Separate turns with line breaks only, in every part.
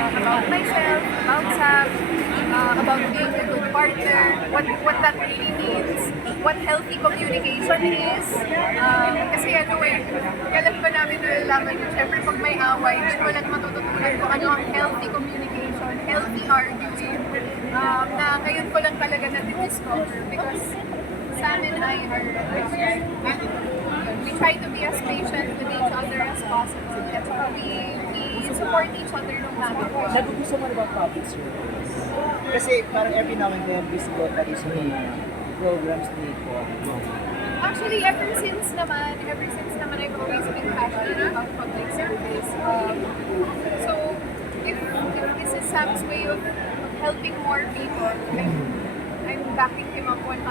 about myself, about Sam, about being a good partner, what that really means, what healthy communication is. Kasi ano kailan ba namin nalalaman yun? Siyempre pag may away, doon mo lang matututunan kung ano ang healthy communication, healthy arguing, na ngayon ko lang talaga na-discover because Sam and I are we try to be as patient with each other as possible. At saka we support each other nung namin.
Nagugusto mo na ba public service? Kasi parang every now and then, busy ko tayo sa mga programs ni ko.
Actually, ever since naman, I've always been passionate about public service. So, if this is Sam's way of helping more people, I'm backing him up 100%.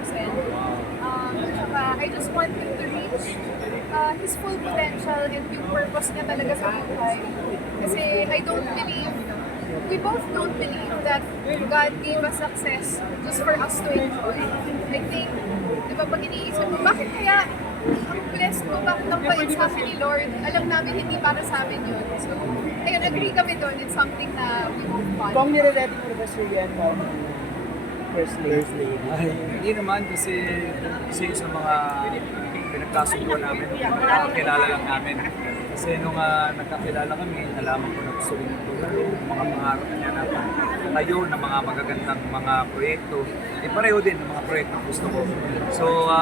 Saka, I just want him to reach his full potential and yung purpose niya talaga sa buhay. Kasi we both don't believe that God gave us success just for us to enjoy. I think, di ba pag iniisip mo, bakit kaya ang blessed ko, bakit ang bait sa akin ni Lord? Alam namin hindi para sa amin yun. So, ayun, agree kami doon. It's something na we both want.
Kung nire-ready mo ba si Rian First Lady?
Ay, hindi naman kasi sa mga pinagkasunduan namin, nakakilala lang namin. Kasi nung nagkakilala kami, nalaman ko na gusto rin ito mga pangarap niya na tayo ng mga magagandang mga proyekto. Pareho din ng mga proyekto gusto ko. So,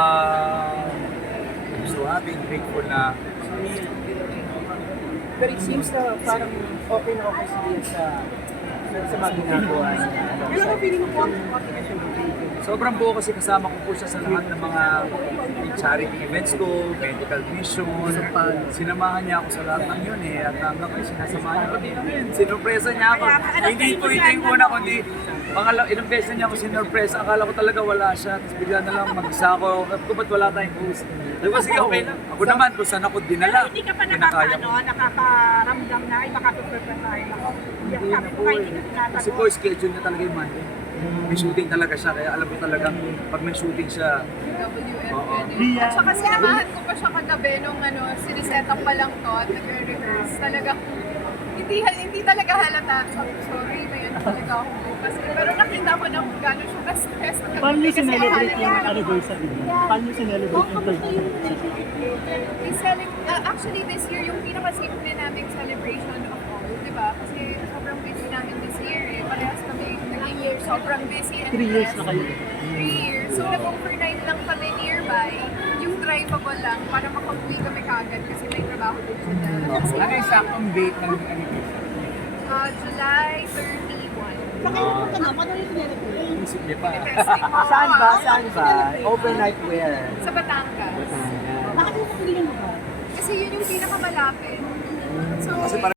so happy and grateful na.
Pero it seems na parang okay na okay sa mga ginagawa niya. Pero ano feeling mo po ang
Sobrang buo kasi kasama ko po siya sa lahat ng mga charity events ko, medical mission. Sinamahan niya ako sa lahat ng yun at hanggang kayo sinasamahan niya kami. Sinurpresa niya ako. Hindi po ito yung una, kundi ilang beses niya ako sinurpresa. Akala ko talaga wala siya. Tapos bigla na lang mag-isa ako. Ko ba't wala tayong host? Sabi ko, sige, okay lang. Ako naman, kung saan ako dinala.
Hindi ka pa nakakaramdam na ay baka susurpresahin ako.
Hindi na po eh. Kasi po, schedule niya talaga yung Monday. May shooting talaga siya, kaya alam ko talaga pag may shooting siya.
WF. At saka sinamahan ko pa siya kagabi nung siniset up pa lang to at nag-rehearse. Talagang hindi talaga halata. Sorry, may talaga ako bukas. Pero nakita ko na kung gano'n siya ka-stress.
Paano niyo sinelebrate yung anniversary niya? Paano niyo sinelebrate yung third
Actually, this year, yung pinaka-simple naming celebration of all, di ba? Kasi sobrang busy namin this year eh. Parehas kami naging year, sobrang busy.
3 years na kayo.
3 years. So, nag-overnight lang kami nearby. Yung drivable lang para makauwi kami kagad kasi may trabaho din siya na.
Ano yung saktong date ng anniversary?
July 31.
Pakialam ka na, paano yung sinelebrate?
Isip niya pa.
Saan ba? Overnight where?
Sa Batangas.
Bakit mo kapilin mo ba?
Kasi yun yung pinakamalapit. So,
Kasi